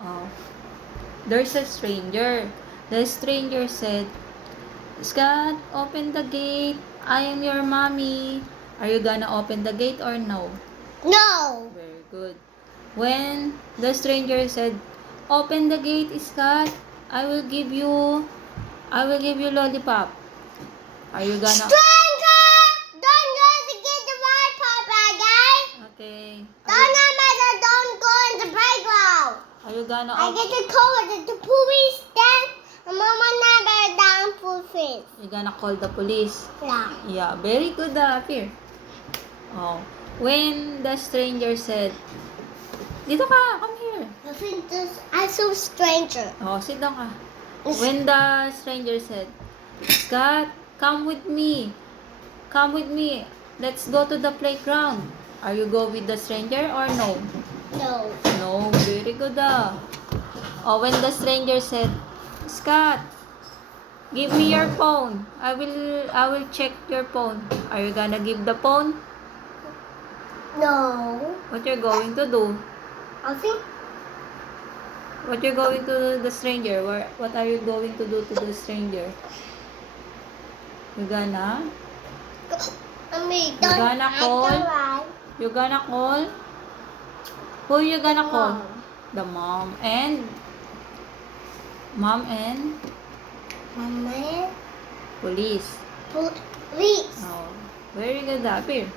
Oh, there's a stranger. The stranger said, Scott, open the gate. I am your mommy. Are you gonna open the gate or no? No. Very good. When the stranger said, open the gate, Scott, I will give you lollipop. Are you gonna? Stranger! Don't go to get the white papa, guys. Okay. Don't go in the playground. Are you gonna I get the call the police then. Mama never down for face. You gonna call the police? Yeah. Yeah, very good, Apir. Oh, when the stranger said, dito ka, come here. I saw stranger. Oh, sit down ka. When the stranger said, Scott, come with me. Come with me. Let's go to the playground. Are you go with the stranger or no? No. No, very good. Oh, when the stranger said, Scott, give me your phone. I will check your phone. Are you gonna give the phone? No. What you're going to do? I think What you're going to do to the stranger? What are you going to do to the stranger? You gonna? You gonna call? You gonna call? Who you gonna call? The mom and Mama. police. Police. Oh, very good, Apir.